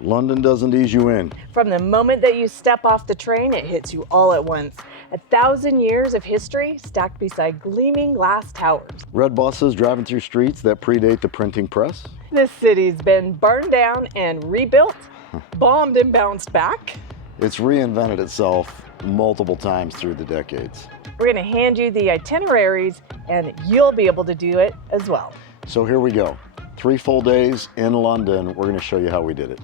London doesn't ease you in. From the moment that you step off the train, it hits you all at once. 1,000 years of history stacked beside gleaming glass towers. Red buses driving through streets that predate the printing press. This city's been burned down and rebuilt, bombed and bounced back. It's reinvented itself multiple times through the decades. We're going to hand you the itineraries and you'll be able to do it as well. So here we go. 3 full days in London. We're going to show you how we did it.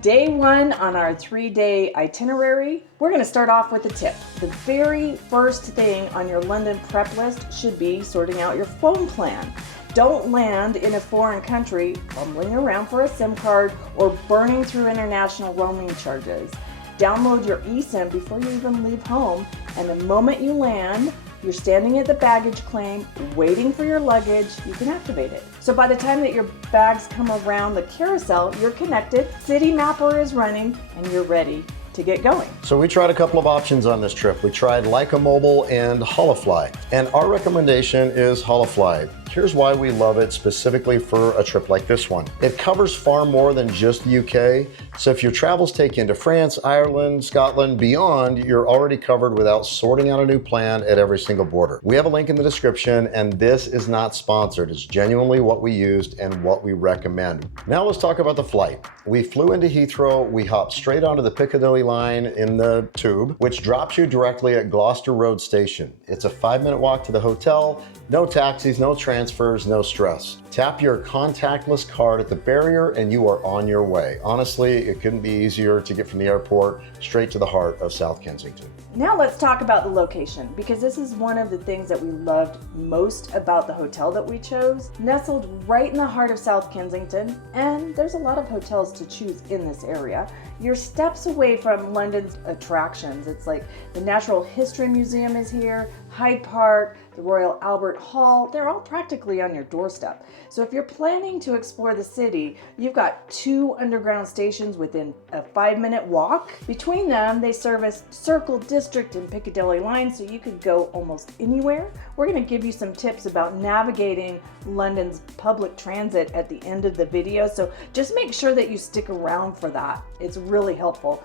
Day 1 on our 3-day itinerary, we're going to start off with a tip. The very first thing on your London prep list should be sorting out your phone plan. Don't land in a foreign country fumbling around for a SIM card or burning through international roaming charges. Download your eSIM before you even leave home, and the moment you land, you're standing at the baggage claim, waiting for your luggage, you can activate it. So by the time that your bags come around the carousel, you're connected, City Mapper is running, and you're ready to get going. So we tried a couple of options on this trip. We tried Leica Mobile and Holofly, and our recommendation is Holofly. Here's why we love it specifically for a trip like this one. It covers far more than just the UK. So if your travels take you into France, Ireland, Scotland, beyond, you're already covered without sorting out a new plan at every single border. We have a link in the description, and this is not sponsored. It's genuinely what we used and what we recommend. Now let's talk about the flight. We flew into Heathrow. We hopped straight onto the Piccadilly line in the tube, which drops you directly at Gloucester Road Station. It's a 5-minute walk to the hotel. No taxis, no transfers, no stress. Tap your contactless card at the barrier and you are on your way. Honestly, it couldn't be easier to get from the airport straight to the heart of South Kensington. Now let's talk about the location, because this is one of the things that we loved most about the hotel that we chose. Nestled right in the heart of South Kensington, and there's a lot of hotels to choose in this area. You're steps away from London's attractions. It's like the Natural History Museum is here, Hyde Park, the Royal Albert Hall, they're all practically on your doorstep. So if you're planning to explore the city, you've got 2 underground stations within a 5-minute walk. Between them, they service Circle, District, and Piccadilly lines, so you could go almost anywhere. We're going to give you some tips about navigating London's public transit at the end of the video, so just make sure that you stick around for that. It's really helpful.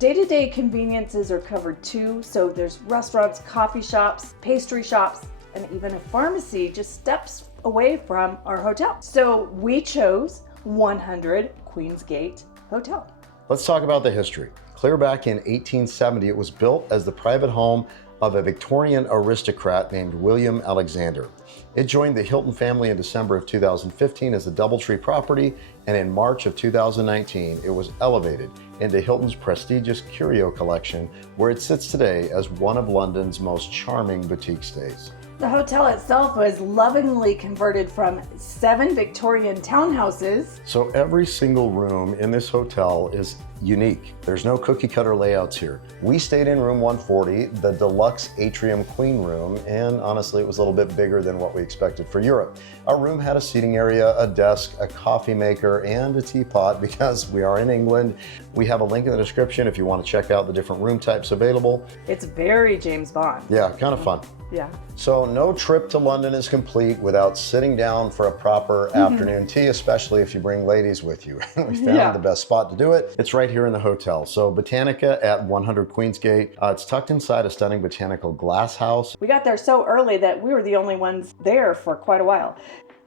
Day-to-day conveniences are covered too, so there's restaurants, coffee shops, pastry shops, and even a pharmacy just steps away from our hotel. So we chose 100 Queensgate Hotel. Let's talk about the history. Clear back in 1870, it was built as the private home of a Victorian aristocrat named William Alexander. It joined the Hilton family in December of 2015 as a DoubleTree property, and in March of 2019, it was elevated into Hilton's prestigious curio collection, where it sits today as one of London's most charming boutique stays. The hotel itself was lovingly converted from 7 Victorian townhouses. So every single room in this hotel is unique. There's no cookie cutter layouts here. We stayed in room 140, the deluxe atrium queen room, and honestly, it was a little bit bigger than what we expected for Europe. Our room had a seating area, a desk, a coffee maker, and a teapot because we are in England. We have a link in the description if you want to check out the different room types available. It's very James Bond. Yeah, kind of fun. Yeah. So no trip to London is complete without sitting down for a proper afternoon tea, especially if you bring ladies with you. We found the best spot to do it. It's right here in the hotel. So Botanica at 100 Queensgate. It's tucked inside a stunning botanical glass house. We got there so early that we were the only ones there for quite a while.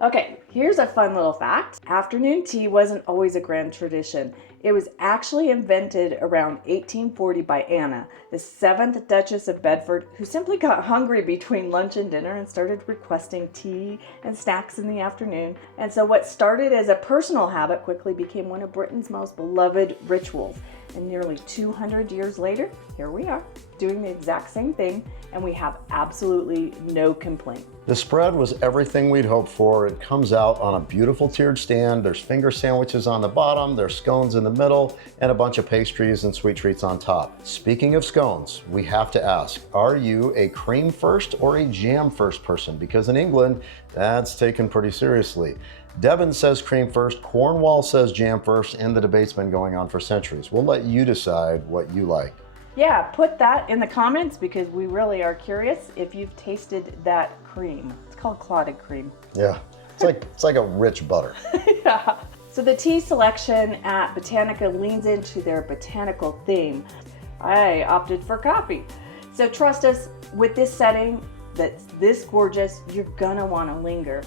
Okay, here's a fun little fact. Afternoon tea wasn't always a grand tradition. It was actually invented around 1840 by Anna, the 7th Duchess of Bedford, who simply got hungry between lunch and dinner and started requesting tea and snacks in the afternoon. And so what started as a personal habit quickly became one of Britain's most beloved rituals. And nearly 200 years later, here we are, doing the exact same thing, and we have absolutely no complaint. The spread was everything we'd hoped for. It comes out on a beautiful tiered stand. There's finger sandwiches on the bottom, there's scones in the middle, and a bunch of pastries and sweet treats on top. Speaking of scones, we have to ask, are you a cream first or a jam first person? Because in England, that's taken pretty seriously. Devon says cream first, Cornwall says jam first, and the debate's been going on for centuries. We'll let you decide what you like. Yeah, put that in the comments because we really are curious if you've tasted that cream. It's called clotted cream. Yeah, it's like a rich butter. Yeah. So the tea selection at Botanica leans into their botanical theme. I opted for coffee. So trust us, with this setting that's this gorgeous, you're gonna wanna linger.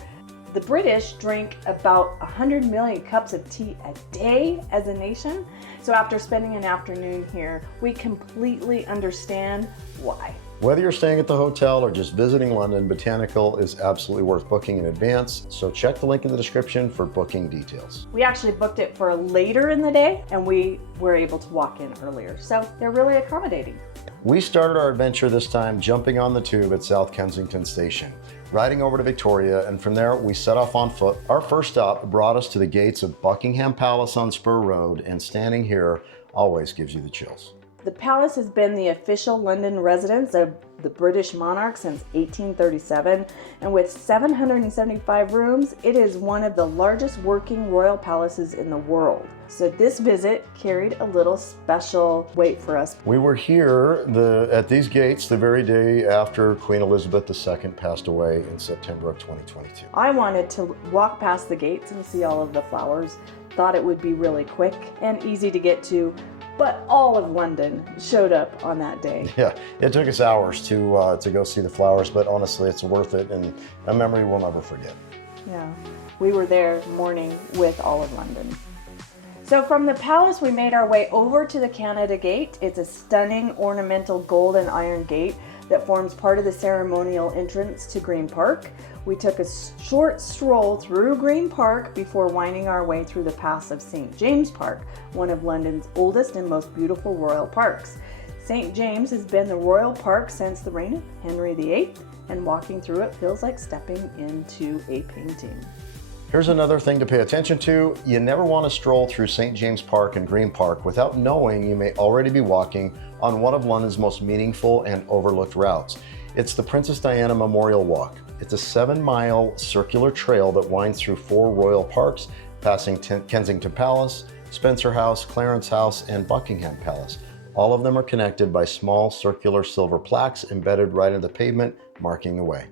The British drink about 100 million cups of tea a day as a nation. So after spending an afternoon here, we completely understand why. Whether you're staying at the hotel or just visiting London, Botanical is absolutely worth booking in advance. So check the link in the description for booking details. We actually booked it for later in the day and we were able to walk in earlier. So they're really accommodating. We started our adventure this time jumping on the tube at South Kensington Station, riding over to Victoria, and from there we set off on foot. Our first stop brought us to the gates of Buckingham Palace on Spur Road, and standing here always gives you the chills. The palace has been the official London residence of the British monarch since 1837, and with 775 rooms, it is one of the largest working royal palaces in the world. So this visit carried a little special weight for us. We were here at these gates the very day after Queen Elizabeth II passed away in September of 2022. I wanted to walk past the gates and see all of the flowers. Thought it would be really quick and easy to get to, but all of London showed up on that day. Yeah, it took us hours to go see the flowers, but honestly, it's worth it and a memory we'll never forget. Yeah, we were there mourning with all of London. So from the palace, we made our way over to the Canada Gate. It's a stunning ornamental gold and iron gate that forms part of the ceremonial entrance to Green Park. We took a short stroll through Green Park before winding our way through the paths of St. James Park, one of London's oldest and most beautiful royal parks. St. James has been the royal park since the reign of Henry VIII, and walking through it feels like stepping into a painting. Here's another thing to pay attention to. You never want to stroll through St. James Park and Green Park without knowing you may already be walking on one of London's most meaningful and overlooked routes. It's the Princess Diana Memorial Walk. It's a 7-mile circular trail that winds through 4 royal parks, passing Kensington Palace, Spencer House, Clarence House, and Buckingham Palace. All of them are connected by small circular silver plaques embedded right in the pavement, marking the way.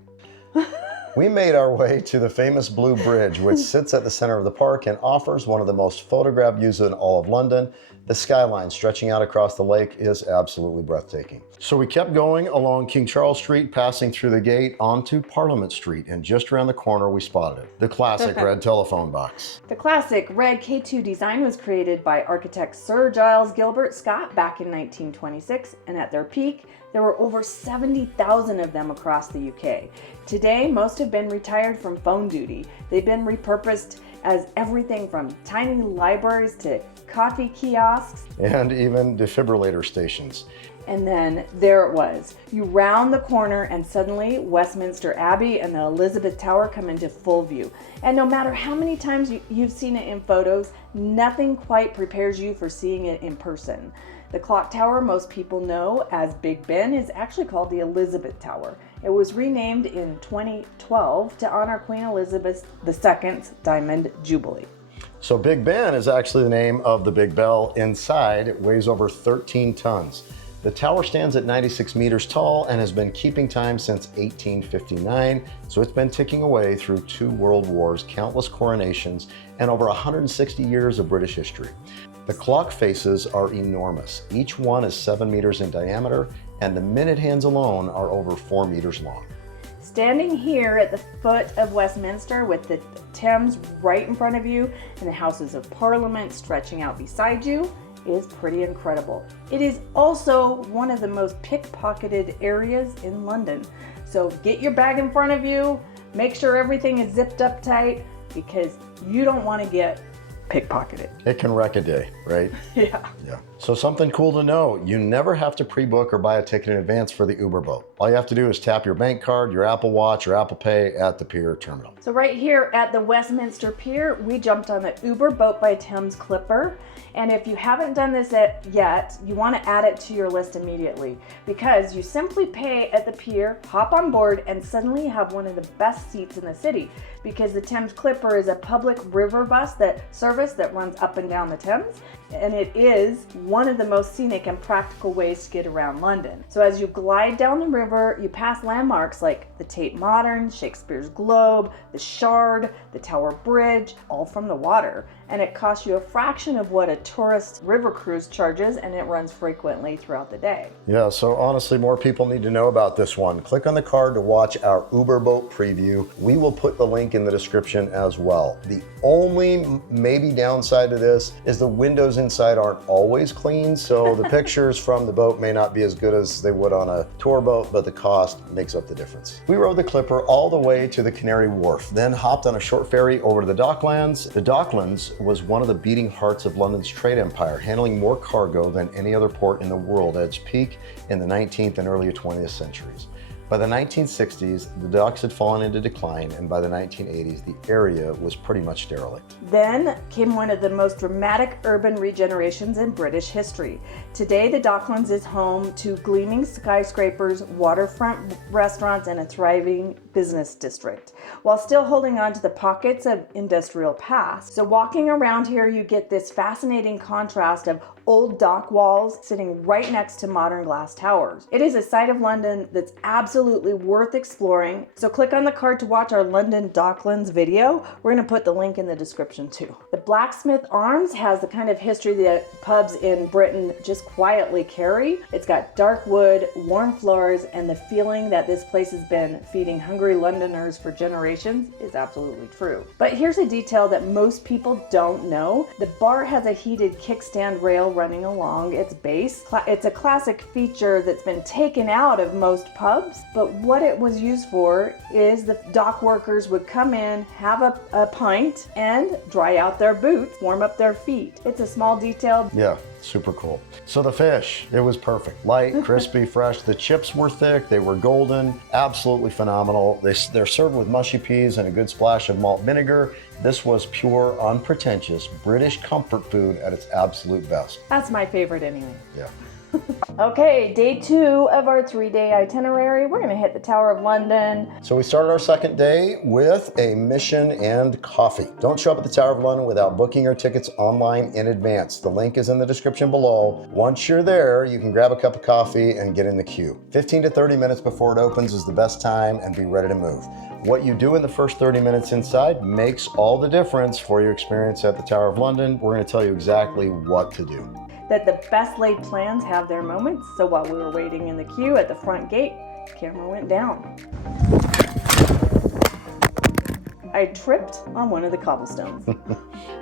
We made our way to the famous Blue Bridge, which sits at the center of the park and offers one of the most photographed views in all of London. The skyline stretching out across the lake is absolutely breathtaking. So we kept going along King Charles Street, passing through the gate onto Parliament Street, and just around the corner we spotted it, the classic red telephone box. The classic red K2 design was created by architect Sir Giles Gilbert Scott back in 1926, and at their peak, there were over 70,000 of them across the UK. Today, most have been retired from phone duty. They've been repurposed as everything from tiny libraries to coffee kiosks. And even defibrillator stations. And then there it was. You round the corner and suddenly Westminster Abbey and the Elizabeth Tower come into full view. And no matter how many times you've seen it in photos, nothing quite prepares you for seeing it in person. The clock tower most people know as Big Ben is actually called the Elizabeth Tower. It was renamed in 2012 to honor Queen Elizabeth II's Diamond Jubilee. So Big Ben is actually the name of the big bell. Inside, it weighs over 13 tons. The tower stands at 96 meters tall and has been keeping time since 1859, so it's been ticking away through 2 world wars, countless coronations, and over 160 years of British history. The clock faces are enormous. Each one is 7 meters in diameter, and the minute hands alone are over 4 meters long. Standing here at the foot of Westminster with the Thames right in front of you and the Houses of Parliament stretching out beside you is pretty incredible. It is also one of the most pickpocketed areas in London. So get your bag in front of you, make sure everything is zipped up tight because you don't want to get pickpocketed. It can wreck a day, right? Yeah. So something cool to know, you never have to pre-book or buy a ticket in advance for the Uber boat. All you have to do is tap your bank card, your Apple Watch, or Apple Pay at the pier terminal. So right here at the Westminster Pier, we jumped on the Uber boat by Thames Clipper. And if you haven't done this yet, you want to add it to your list immediately because you simply pay at the pier, hop on board, and suddenly you have one of the best seats in the city because the Thames Clipper is a public river bus service that runs up and down the Thames. And it is one of the most scenic and practical ways to get around London. So as you glide down the river, you pass landmarks like the Tate Modern, Shakespeare's Globe, the Shard, the Tower Bridge, all from the water. And it costs you a fraction of what a tourist river cruise charges, and it runs frequently throughout the day. Yeah, so honestly, more people need to know about this one. Click on the card to watch our Uber boat preview. We will put the link in the description as well. The only maybe downside to this is the windows inside aren't always clean, so the pictures from the boat may not be as good as they would on a tour boat, but the cost makes up the difference. We rode the Clipper all the way to the Canary Wharf, then hopped on a short ferry over to the Docklands. The Docklands was one of the beating hearts of London's trade empire, handling more cargo than any other port in the world at its peak in the 19th and early 20th centuries. By the 1960s, the docks had fallen into decline, and by the 1980s, the area was pretty much derelict. Then came one of the most dramatic urban regenerations in British history. Today, the Docklands is home to gleaming skyscrapers, waterfront restaurants, and a thriving business district, while still holding on to the pockets of industrial past. So walking around here, you get this fascinating contrast of old dock walls sitting right next to modern glass towers. It is a side of London that's absolutely worth exploring. So click on the card to watch our London Docklands video. We're going to put the link in the description too. The Blacksmith Arms has the kind of history that pubs in Britain just quietly carry. It's got dark wood, warm floors, and the feeling that this place has been feeding hungry Londoners for generations is absolutely true. But here's a detail that most people don't know. The bar has a heated kickstand rail running along its base. It's a classic feature that's been taken out of most pubs, but what it was used for is the dock workers would come in, have a pint, and dry out their boots, warm up their feet. It's a small detail. Yeah, super cool. So the fish, it was perfect. Light, crispy, fresh. The chips were thick, they were golden, absolutely phenomenal. They're served with mushy peas and a good splash of malt vinegar. This was pure, unpretentious British comfort food at its absolute best. That's my favorite anyway. Yeah. Okay, day 2 of our 3-day itinerary. We're gonna hit the Tower of London. So we started our second day with a mission and coffee. Don't show up at the Tower of London without booking your tickets online in advance. The link is in the description below. Once you're there, you can grab a cup of coffee and get in the queue. 15 to 30 minutes before it opens is the best time, and be ready to move. What you do in the first 30 minutes inside makes all the difference for your experience at the Tower of London. We're going to tell you exactly what to do. That the best laid plans have their moments. So while we were waiting in the queue at the front gate, the camera went down. I tripped on one of the cobblestones.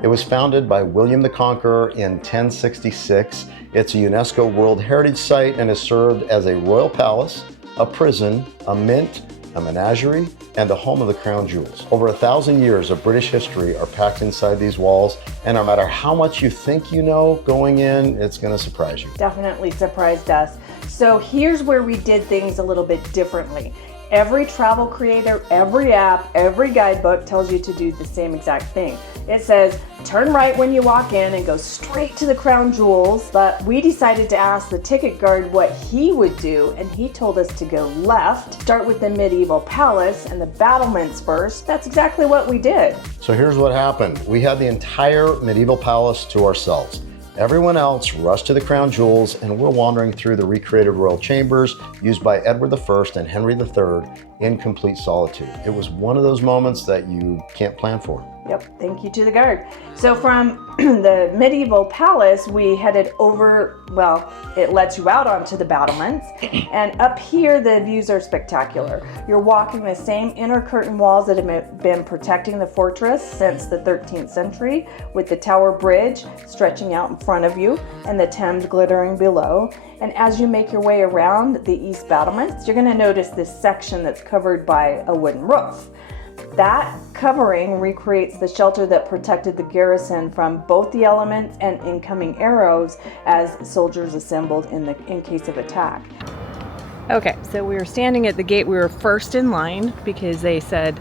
It was founded by William the Conqueror in 1066. It's a UNESCO World Heritage Site and is served as a royal palace, a prison, a mint, a menagerie, and the home of the crown jewels. Over 1,000 years of British history are packed inside these walls, and no matter how much you think you know going in, it's going to surprise you. Definitely surprised us. So here's where we did things a little bit differently. Every travel creator, every app, every guidebook tells you to do the same exact thing. It says, turn right when you walk in and go straight to the crown jewels. But we decided to ask the ticket guard what he would do, and he told us to go left, start with the medieval palace and the battlements first. That's exactly what we did. So here's what happened. We had the entire medieval palace to ourselves. Everyone else rushed to the crown jewels, and we're wandering through the recreated royal chambers used by Edward I and Henry III in complete solitude. It was one of those moments that you can't plan for. Yep, thank you to the guard. So from the medieval palace, we headed over, well, it lets you out onto the battlements. And up here, the views are spectacular. You're walking the same inner curtain walls that have been protecting the fortress since the 13th century, with the Tower Bridge stretching out in front of you and the Thames glittering below. And as you make your way around the east battlements, you're going to notice this section that's covered by a wooden roof. That covering recreates the shelter that protected the garrison from both the elements and incoming arrows as soldiers assembled in case of attack. Okay, so we were standing at the gate. We were first in line because they said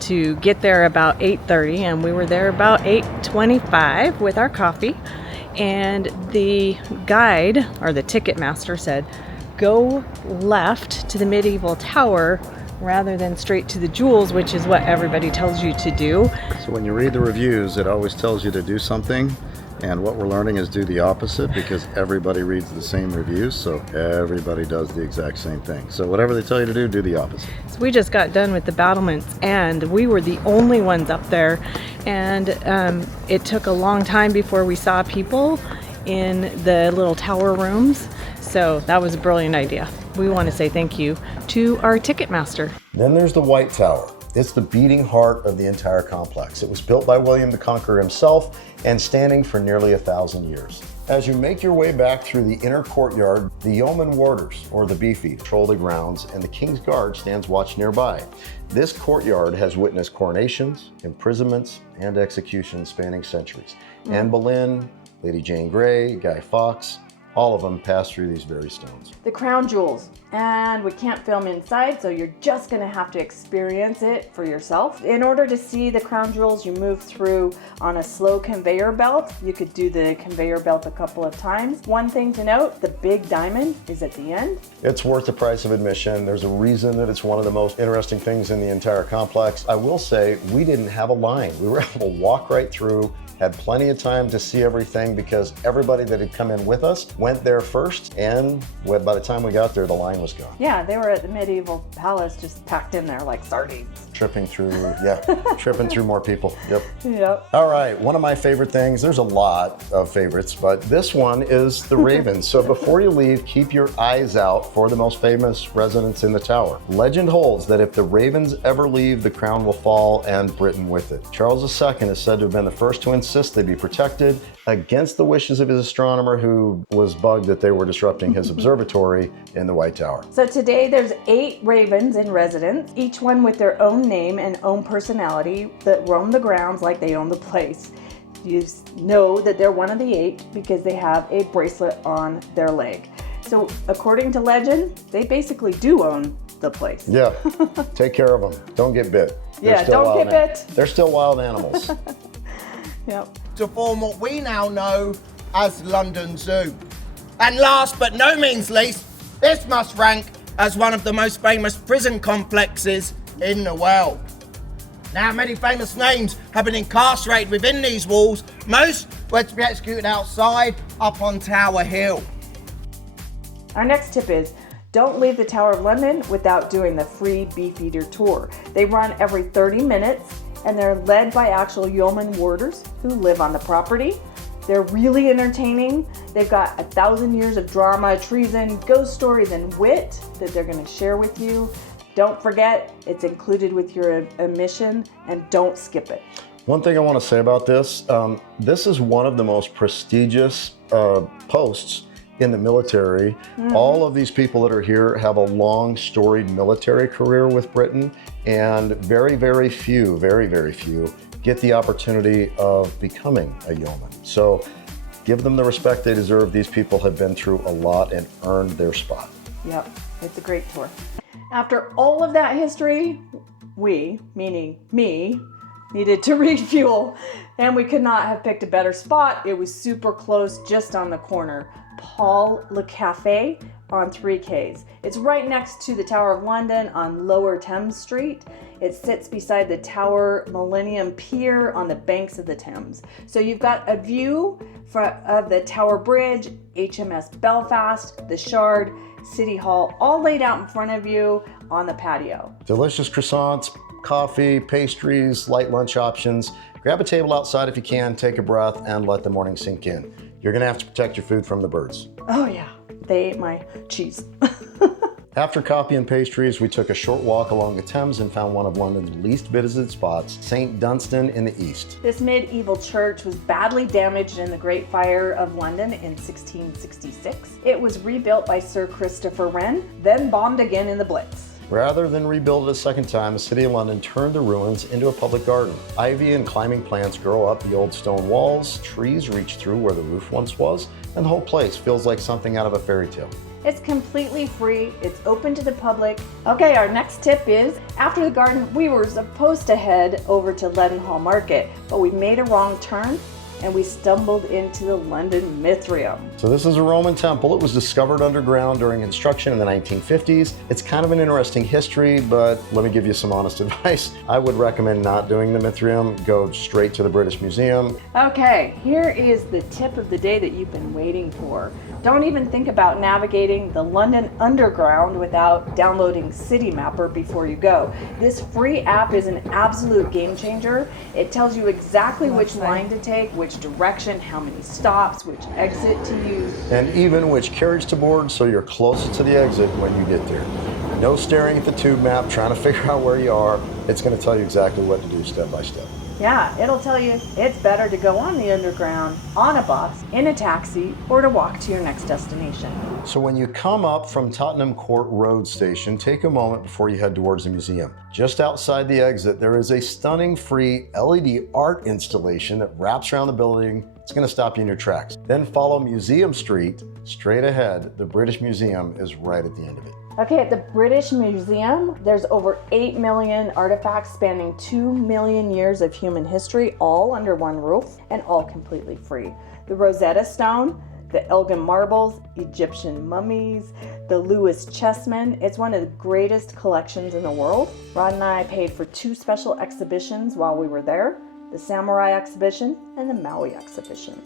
to get there about 8:30, and we were there about 8:25 with our coffee. And the guide, or the ticket master, said, go left to the medieval tower rather than straight to the jewels, which is what everybody tells you to do. So when you read the reviews, it always tells you to do something, and what we're learning is do the opposite, because everybody reads the same reviews, so everybody does the exact same thing. So whatever they tell you to do the opposite. So we just got done with the battlements, and we were the only ones up there, and it took a long time before we saw people in the little tower rooms. So that was a brilliant idea. We want to say thank you to our ticket master. Then there's the White Tower. It's the beating heart of the entire complex. It was built by William the Conqueror himself and standing for nearly 1,000 years. As you make your way back through the inner courtyard, the yeoman warders, or the beefy, patrol the grounds, and the King's Guard stands watch nearby. This courtyard has witnessed coronations, imprisonments, and executions spanning centuries. Anne Boleyn, Lady Jane Grey, Guy Fawkes, all of them pass through these very stones. The crown jewels, and we can't film inside, so you're just gonna have to experience it for yourself. In order to see the crown jewels, you move through on a slow conveyor belt. You could do the conveyor belt a couple of times. One thing to note, the big diamond is at the end. It's worth the price of admission. There's a reason that it's one of the most interesting things in the entire complex. I will say, we didn't have a line. We were able to walk right through, had plenty of time to see everything because everybody that had come in with us went there first, and by the time we got there, the line was gone. Yeah, they were at the medieval palace just packed in there like sardines. Tripping through more people. Yep. Yep. All right, one of my favorite things, there's a lot of favorites, but this one is the Ravens. So before you leave, keep your eyes out for the most famous residence in the tower. Legend holds that if the Ravens ever leave, the crown will fall and Britain with it. Charles II is said to have been the first to insist they be protected against the wishes of his astronomer, who was bugged that they were disrupting his observatory in the White Tower. So today there's 8 ravens in residence, each one with their own name and own personality that roam the grounds like they own the place. You know that they're one of the 8 because they have a bracelet on their leg. So according to legend, they basically do own the place. Yeah, take care of them. Don't get bit. Yeah, don't get bit. They're still wild animals. Yep. To form what we now know as London Zoo. And last but no means least, this must rank as one of the most famous prison complexes in the world. Now, many famous names have been incarcerated within these walls. Most were to be executed outside up on Tower Hill. Our next tip is, don't leave the Tower of London without doing the free Beefeater tour. They run every 30 minutes and they're led by actual yeoman warders who live on the property. They're really entertaining. They've got 1,000 years of drama, treason, ghost stories, and wit that they're gonna share with you. Don't forget, it's included with your admission, and don't skip it. One thing I want to say about this, this is one of the most prestigious posts in the military. All of these people that are here have a long storied military career with Britain, and very, very few get the opportunity of becoming a yeoman. So give them the respect they deserve. These people have been through a lot and earned their spot. Yep, it's a great tour. After all of that history, we, meaning me, needed to refuel, and we could not have picked a better spot. It was super close, just on the corner. Paul Le Cafe on 3Ks. It's right next to the Tower of London on Lower Thames Street. It sits beside the Tower Millennium Pier on the banks of the Thames. So you've got a view of the Tower Bridge, HMS Belfast, the Shard, City Hall, all laid out in front of you. on the patio. Delicious croissants, coffee, pastries, light lunch options. Grab a table outside if you can, take a breath, and let the morning sink in. You're gonna have to protect your food from the birds. Oh yeah, they ate my cheese. After coffee and pastries, we took a short walk along the Thames and found one of London's least visited spots, St. Dunstan in the east. This medieval church was badly damaged in the Great Fire of London in 1666. It was rebuilt by Sir Christopher Wren, then bombed again in the Blitz. Rather than rebuild it a second time, the City of London turned the ruins into a public garden. Ivy and climbing plants grow up the old stone walls, trees reach through where the roof once was, and the whole place feels like something out of a fairy tale. It's completely free, it's open to the public. Okay, our next tip is, after the garden, we were supposed to head over to Leadenhall Market, but we made a wrong turn and we stumbled into the London Mithraeum. So this is a Roman temple. It was discovered underground during construction in the 1950s. It's kind of an interesting history, but let me give you some honest advice. I would recommend not doing the Mithraeum. Go straight to the British Museum. Okay, here is the tip of the day that you've been waiting for. Don't even think about navigating the London Underground without downloading City Mapper before you go. This free app is an absolute game changer. It tells you exactly which line to take, which direction, how many stops, which exit to use. And even which carriage to board so you're closer to the exit when you get there. No staring at the tube map, trying to figure out where you are. It's going to tell you exactly what to do step by step. Yeah, it'll tell you it's better to go on the Underground, on a bus, in a taxi, or to walk to your next destination. So when you come up from Tottenham Court Road Station, take a moment before you head towards the museum. Just outside the exit, there is a stunning free LED art installation that wraps around the building. It's going to stop you in your tracks. Then follow Museum Street straight ahead. The British Museum is right at the end of it. Okay, at the British Museum, there's over 8 million artifacts spanning 2 million years of human history, all under one roof and all completely free. The Rosetta Stone, the Elgin marbles, Egyptian mummies, the Lewis chessmen. It's one of the greatest collections in the world. Rod and I paid for 2 special exhibitions while we were there, the Samurai exhibition and the Maui exhibition.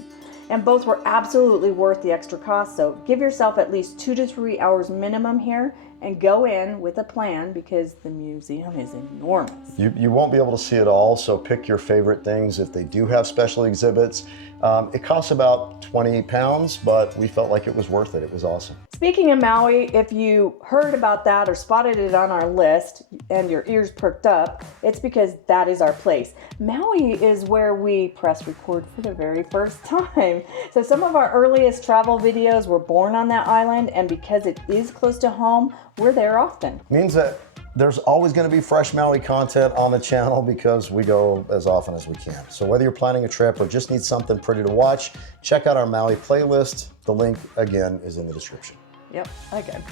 And both were absolutely worth the extra cost, so give yourself at least 2 to 3 hours minimum here and go in with a plan because the museum is enormous. You won't be able to see it all, so pick your favorite things. If they do have special exhibits, it costs about £20, but we felt like it was worth it. It was awesome. Speaking of Maui, if you heard about that or spotted it on our list and your ears perked up, it's because that is our place. Maui is where we press record for the very first time. So some of our earliest travel videos were born on that island, and because it is close to home, we're there often. Means that there's always going to be fresh Maui content on the channel because we go as often as we can. So whether you're planning a trip or just need something pretty to watch, check out our Maui playlist. The link, again, is in the description. Yep, again.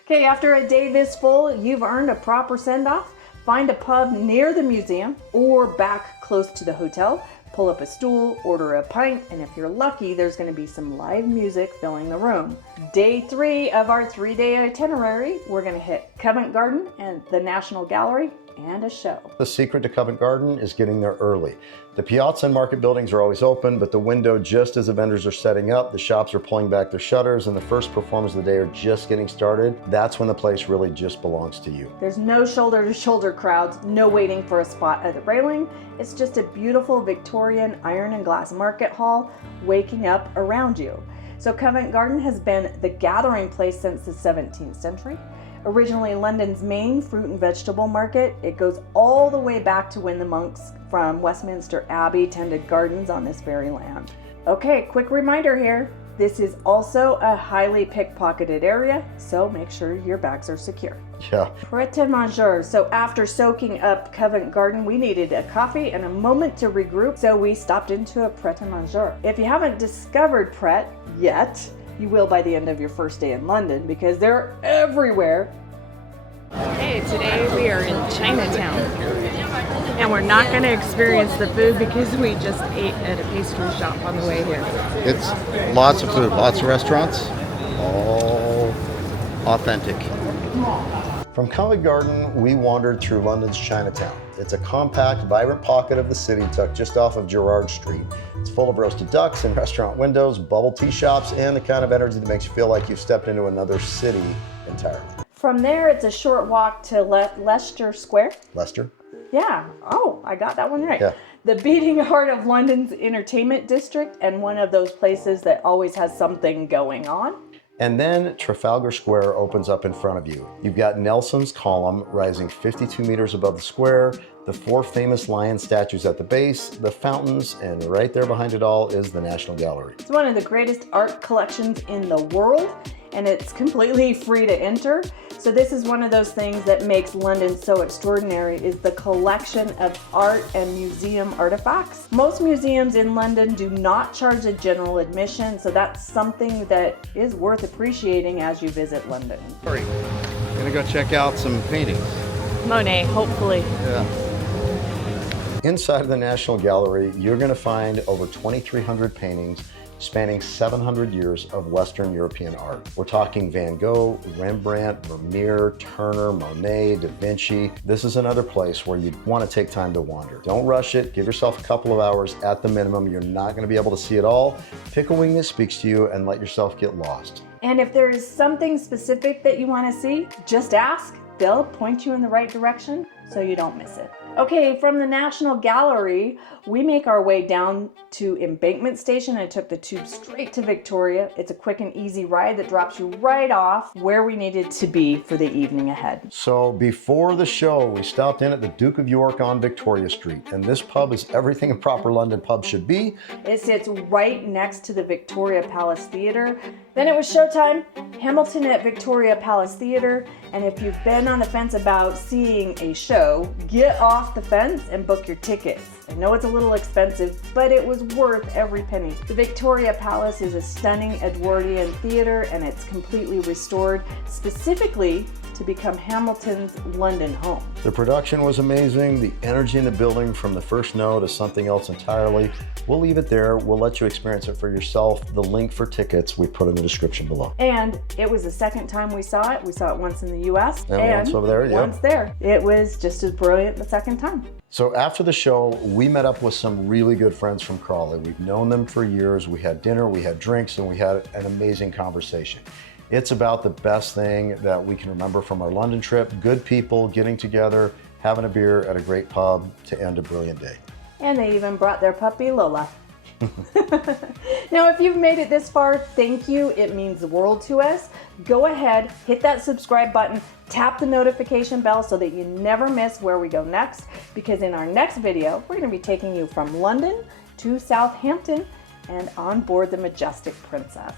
Okay, after a day this full, you've earned a proper send-off. Find a pub near the museum or back close to the hotel. Pull up a stool, order a pint, and if you're lucky, there's going to be some live music filling the room. Day 3 of our 3-day itinerary, we're going to hit Covent Garden and the National Gallery and a show. The secret to Covent Garden is getting there early. The piazza and market buildings are always open, but the window just as the vendors are setting up, the shops are pulling back their shutters, and the first performers of the day are just getting started. That's when the place really just belongs to you. There's no shoulder-to-shoulder crowds, no waiting for a spot at the railing. It's just a beautiful Victorian iron and glass market hall waking up around you. So Covent Garden has been the gathering place since the 17th century. Originally London's main fruit and vegetable market, it goes all the way back to when the monks from Westminster Abbey tended gardens on this very land. Okay, quick reminder here. This is also a highly pickpocketed area, so make sure your bags are secure. Yeah. Pret-a-manger. So after soaking up Covent Garden, we needed a coffee and a moment to regroup, so we stopped into a Pret-a-manger. If you haven't discovered Pret yet, you will by the end of your first day in London because they're everywhere. Hey, today we are in Chinatown and we're not going to experience the food because we just ate at a pastry shop on the way here. It's lots of food, lots of restaurants, all authentic. From Covent Garden, we wandered through London's Chinatown. It's a compact, vibrant pocket of the city tucked just off of Gerrard Street. It's full of roasted ducks and restaurant windows, bubble tea shops, and the kind of energy that makes you feel like you've stepped into another city entirely. From there, it's a short walk to Leicester Square. Leicester? Yeah. Oh, I got that one right. Yeah. The beating heart of London's entertainment district, and one of those places that always has something going on. And then Trafalgar Square opens up in front of you. You've got Nelson's Column rising 52 meters above the square, the 4 famous lion statues at the base, the fountains, and right there behind it all is the National Gallery. It's one of the greatest art collections in the world, and it's completely free to enter. So this is one of those things that makes London so extraordinary, is the collection of art and museum artifacts. Most museums in London do not charge a general admission, so that's something that is worth appreciating as you visit London. Gonna go check out some paintings. Monet, hopefully. Yeah. Inside of the National Gallery, you're going to find over 2,300 paintings spanning 700 years of Western European art. We're talking Van Gogh, Rembrandt, Vermeer, Turner, Monet, Da Vinci. This is another place where you want to take time to wander. Don't rush it. Give yourself a couple of hours at the minimum. You're not going to be able to see it all. Pick a wing that speaks to you and let yourself get lost. And if there is something specific that you want to see, just ask. They'll point you in the right direction so you don't miss it. Okay, from the National Gallery, we make our way down to Embankment Station and took the tube straight to Victoria. It's a quick and easy ride that drops you right off where we needed to be for the evening ahead. So before the show, we stopped in at the Duke of York on Victoria Street, and this pub is everything a proper London pub should be. It sits right next to the Victoria Palace Theatre. Then it was showtime, Hamilton at Victoria Palace Theatre, and if you've been on the fence about seeing a show, get off the fence and book your tickets. I know it's a little expensive, but it was worth every penny. The Victoria Palace is a stunning Edwardian theatre, and it's completely restored specifically to become Hamilton's London home. The production was amazing. The energy in the building from the first note is something else entirely. We'll leave it there. We'll let you experience it for yourself. The link for tickets we put in the description below. And it was the second time we saw it. We saw it once in the US and once over there, yeah. Once there. It was just as brilliant the second time. So after the show, we met up with some really good friends from Crawley. We've known them for years. We had dinner, we had drinks, and we had an amazing conversation. It's about the best thing that we can remember from our London trip. Good people getting together, having a beer at a great pub to end a brilliant day. And they even brought their puppy Lola. Now, if you've made it this far, thank you. It means the world to us. Go ahead, hit that subscribe button, tap the notification bell so that you never miss where we go next, because in our next video, we're going to be taking you from London to Southampton and on board the Majestic Princess.